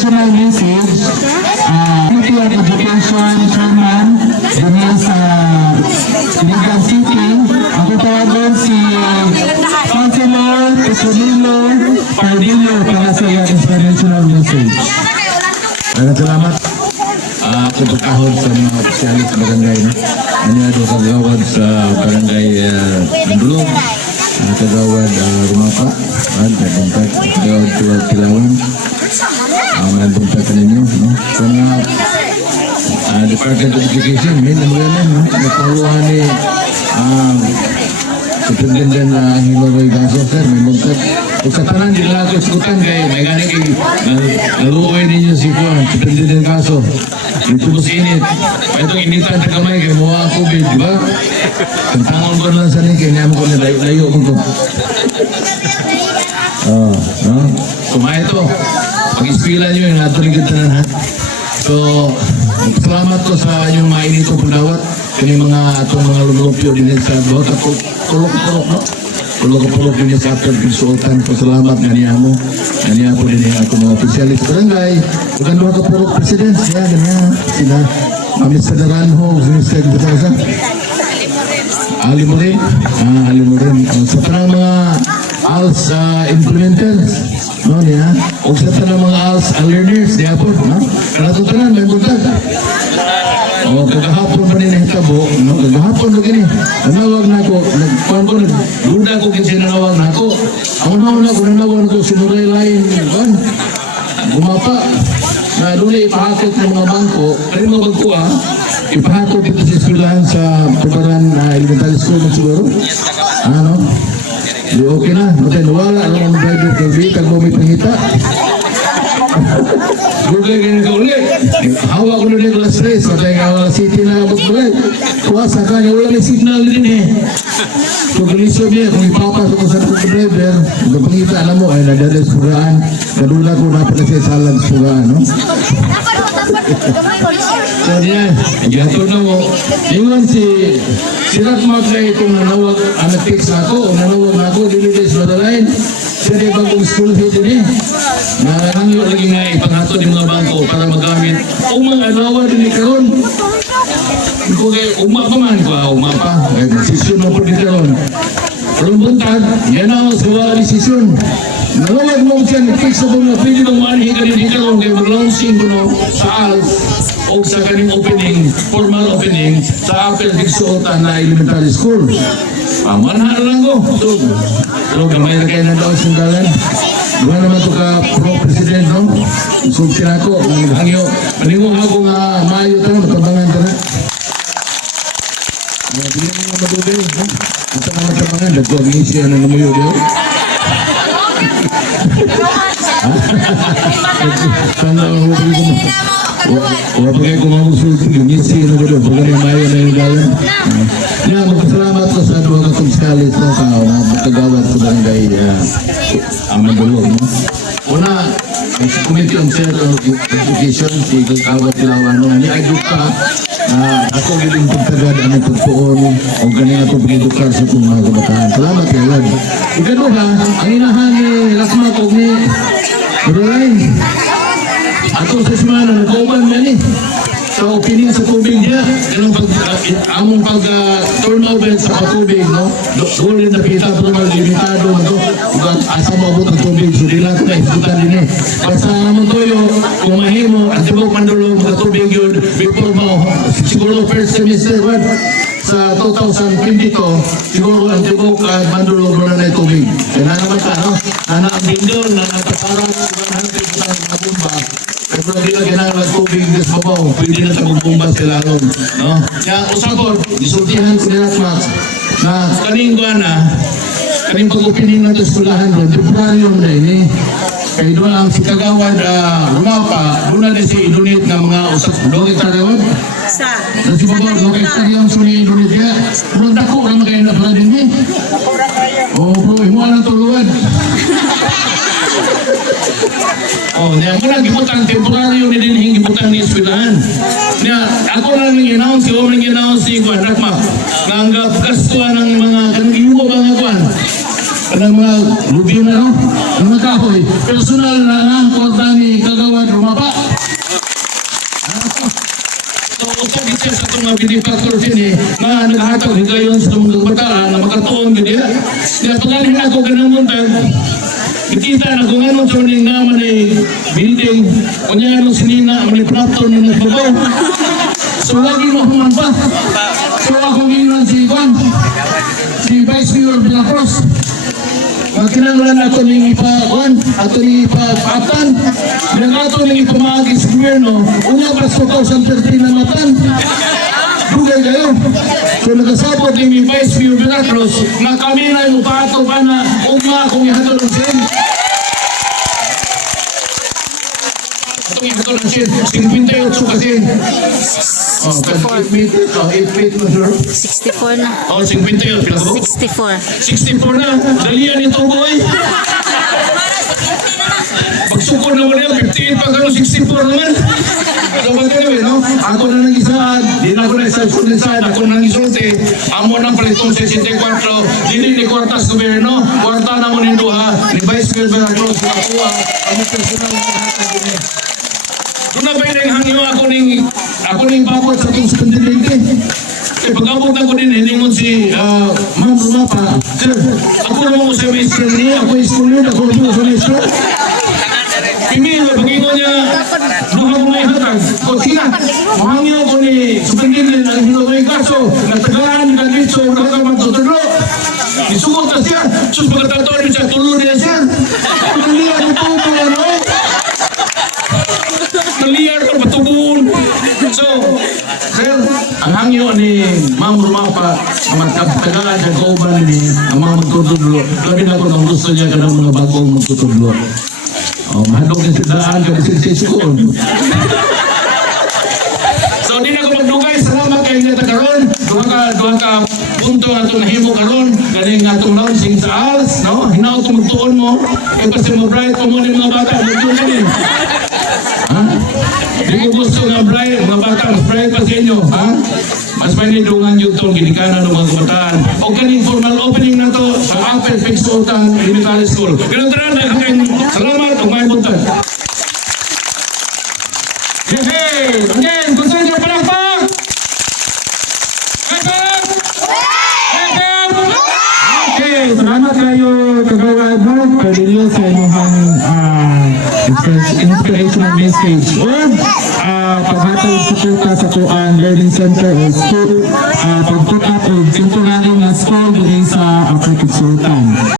National message, Committee of Education Chairman, Daniel sa Ligan City, ang tatawagan si Councilor Pesolino Pardillo para sa inspirational message. Maraming salamat. Ako pagkahod sa mga opisyalis sa barangay. Ano ito kagawad sa barangay Mandulog, kagawad Rumapa, kagawad Tilawan. Nandunta ka ninyo. Sa mga Department of Education, may naman nagpaluhan ni Superintendent Hilaroy Gaso, sir, may buntag. Kung sa tanan, di lang ako iskutan kayo. May gani kayo, naluoy ninyo si Superintendent Gaso. Ito po sa init. Itong initan sa kamay, kayo mawa ang COVID, di ba? Ang tangon ko lang sa nike, niyaman ko na layo ko ko. Kumaya ito. Pag-ispila nyo yung natuligid na ha. So, salamat ko sa inyong mainito pagdawat. Kani mga atong mga lumulupyo din sa bawat ako. Kulok-kulok, no? Kulok-kulok din sa atong pinsuotan. Salamat nga niya mo. Nga niya po din ako mga opisyalis barangay. Maganda ka purok president. Siya, ganyan. Sina, Mr. Daranho, Mr. Gutasa. Ali mo rin. Ali mo rin. Sa parang mga ALS implementers. No, niya. O sa tanang mga ALS learners, niya po, no? Karatutunan, may buntag. O, kagahapon pa rin hitabo, no? Kagahapon pa gini. Nanawag na ako, nagpuan ko, nagduda ko kinsi nanawag na ako. Ang nanawag na ako, sinuray lain, kan? Gumapa. Na doon ipahakot ng mga bangko, ay mga bangko ipahakot ito sa eskwelahan sa Pukaran Elementary School, siguro. Ano? Di okay na, matay nawala ang driver kay kag mo may pangita. Gugay ganyan ka ulit. Hawa ko na rin alas 3, matay nga wala city na mag-break. Kuwasa ka niya, wala may signal din eh. So kalisod niya, kung ipapasok ko sa driver, pangita na mo, ay nadala sa sugaan. Kadula ko na pala siya salag sa sugaan, no? So yan, gato na mo. Ingon si Ratmak na itong nanawag, nag-fix ako, nanawag na ako, dililis madalain. Siya di bagong school fee din eh. Nanangyo lagi nga ipanghato ng mga bangko para magamit. Umang anawa din ni karon. Uma pa man ko, uma pa. Desisyon mo po din karon. Pero buntag, yan ang suwa desisyon. Nanawag mo siya, nag-fix ako na pwede bang maanihin ka din karon kaya mag-launching ko no, sa ALF o sa kaning opening, formal opening sa Apel Bigsuotan na elementary school. Pamanhan lang ko. So gamay na kayo na daw sa dalan. Doon naman ito ka pro-president, no? Sulti na ako. Hangyo, maningong ako nga maayo ito, matabangan ito na. Hindi mo nga madugay, no? Ito nga matabangan, nagwagin siya na namuyo doon. Sana ang hubli ko mo. Wala pa kayo kumamusulti, ginisi na ba doon, pagka na maayo na yung dalan. Yeah, magpasalamat ko sa mga katumskalis na tao na magkagawad sa barangay Mandulog. Una, ang Committee on Education, si Kagawad Tilawan, ni-educ ka ako giling pagtagad ang pagpuon o ganyan ako pag-edukar sa itong mga kabataan. Salamat kayo. Ikano ha, ang inahan ni Rasmak o ni Rulain. Ato sa simana, nag-uban na ni. So, opening sa tubig niya, among pag-turnover sa patubig, no? Doon nakita po naman limitado na ito. Asa maabot ang tubig, so di lang ito na-iskutan din eh. Basta naman toyo, kung mahimo, at diba mandulog na tubig yun, before mo, siguro first semester, sa 2022, siguro ang tibok mandulog na na tubig. Kaya naman ka, no? Ang dindon, nataparang 100 na bomba. Pero hindi na ginagawa tubig sa babaw, pwede na sa magbumba sila ron. No? Kaya usapon, isultihan ko nila na kaning guana, kaning pag-opening natin sa eskwelahan ron, temporaryo na ini. Kaya doon ang si Kagawad Rumapa, doon na din si idunit ng mga usap. Doon kita rin? Sa si babaw, doon kita rin ang suni idunit niya. Doon dako, naman kayo na pala din eh. Oo po, imo na tuluan. Oh, niya mo lang gibutan temporaryo ni din gibutan ni eskwelahan. Niya ako na nang ginaon si Omeng ginaon si Juan Rakma. Nanggap gastuan ng mga kangiwo mga kuan. Kanang mga rubyo na no? Ang mga kahoy. Personal na ang kwarta ni Kagawad Rumapa mga benefactors din na naghatag higayon sa mga kabataan na makatuon gid. Kaya pagaling na ako ganang muntag, nakita na kung anong sa maning naman ay building, kung anong sinina, maning prato na nagbabaw. So, lagi mo human pa. So, ako gingan si Juan, si Vice Mayor Vilacruz. Magkinanglan ato ning ipa-Juan, ato ning ipa-Patan, ng ato ning ipamagi sa gobyerno, una pa sa 2013 na matan. Bugay kayo. So, nagasabot ni Vice Mayor Vilacruz na kami na yung pato pa na uma kung ihatol ng sin. Itong ihatol ng sin, 58 kasi. Oh, 8 feet na, sir. 64 na. Oh, 58, pila ko? 64. 64 na, dalian ito boy. Pagsukod naman yan, 58 pa gano'n, 64 naman. So, but anyway, no? Ako na nang isaad, di na ako na isaad, ako na nang isulti. Amo ng palitong 64, dili ni kwartas gobyerno, kwarta na mo ninduha, ni Vice Mayor Vilacruz, nakuha, ang personal na hatag din. Kung na ba yung hangyo ako ning babot sa itong sukundilente. Eh, pag-abot ako din, hiningon si Ma'am Rumapa. Sir, ako naman ko sa maestro niya, ako school ako naman sa maestro. Pimil, pag-ingon niya, duha ko may hatag. O siya, mahangyo ko ni sukundilente ang hinugay kaso, nagtagaan, nagalitso, nakakamagtuturo. Isugot na siya, sus pagkatatorin siya, tulo niya siya. Tuloy ang tubo, ano? Maliyar ko patugon. So, sir, ang hangyo ni Ma'am Rumapa, ang magkatagaan sa kauban ni ang mga magtutudlo. Labi na ko nang gusto niya ka ng mga bagong magtutudlo. Oh, mahadog na sidaan ka sa school. So, di na ko magdugay. Salamat kayo nito karon. Duha ka punto nga itong nahimo karon. Galing nga itong launching sa ALS. No? Hinaw itong magtuon mo. E kasi mo bright mo muna mga bata. Magtuon ka din. Ha? Di ko gusto nga bright, mga bata, mas bright pa sa inyo, ha? Mas may nidungan yung itong ginikanan ng mga kabataan. O kaning formal opening na to sa Apple Fixed Sultan Elementary School. Ganun tara na, salamat, kung may buntag. Hey! Again, gusto nyo palakpak? Palakpak! Okay, salamat kayo, kagawa Edward, pwede sa inyong inspirational message. And paghatag sa kuta sa Kuan Learning Center is pag-put up of simple nga school sa Apple Sultan.